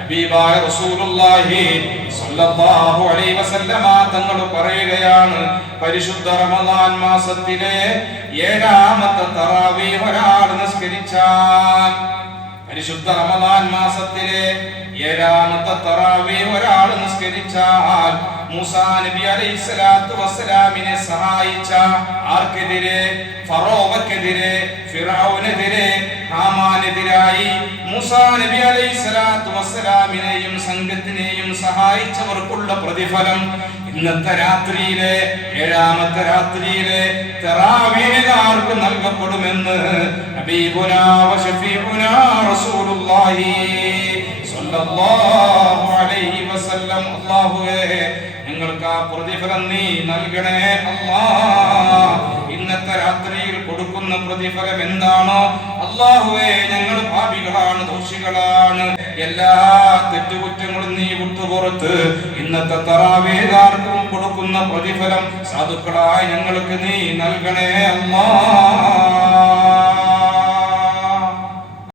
ഹബീബായ റസൂലുള്ളാഹി സ്വല്ലല്ലാഹു അലൈഹി വസല്ലമ തങ്ങൾ പറയുകയാണ്, പരിശുദ്ധ റമദാൻ മാസത്തിലെ 7ാമത്തെ തറാവീഹ് ഒരാൾ നിസ്കരിച്ചാൽ, പരിശുദ്ധ റമദാൻ മാസത്തിലെ 7ാമത്തെ തറാവീഹ് ഒരാൾ നിസ്കരിച്ചാൽ, മൂസാ നബി അലൈഹിസ്സലാത്തു വസ്സലാമിനെ സഹായിച്ച ആർക്കെതിരെ? ഫറോവക്കെതിരെ, ഫിറഔനെതിരെ, ഹാമാനെതിരായി മൂസാ നബി അലൈഹിസ്സലാത്തു വസ്സലാമിനെയും സംഘത്തിനെയും സഹായിച്ചവർക്കുള്ള പ്രതിഫലം ഇന്നത്തെ രാത്രിയിലെ 7ാമത്തെ രാത്രിയിലെ തറാവീഹുകാർക്ക് നൽകപ്പെടുമെന്ന് ഹബീബുനാ വശഫീഉനാ റസൂലുള്ളാഹി സ്വല്ലല്ലാഹു അലൈഹി വസല്ലം. അല്ലാഹുവേ, ഞങ്ങൾക്ക് ആ പ്രതിഫലം നീ നൽകണേ അല്ലാഹ്. ഇന്നത്തെ രാത്രിയിൽ കൊടുക്കുന്ന പ്രതിഫലം എന്താണോ അല്ലാഹുവേ, ഞങ്ങൾ പാപികളാണ്, ദോഷികളാണ്, എല്ലാ തെറ്റുകുറ്റങ്ങളും നീ വിട്ടുപുറത്ത് ഇന്നത്തെ തറാവീഹുകാർക്കും കൊടുക്കുന്ന പ്രതിഫലം സാധുക്കളായി ഞങ്ങൾക്ക് നീ നൽകണേ അല്ലാഹ്.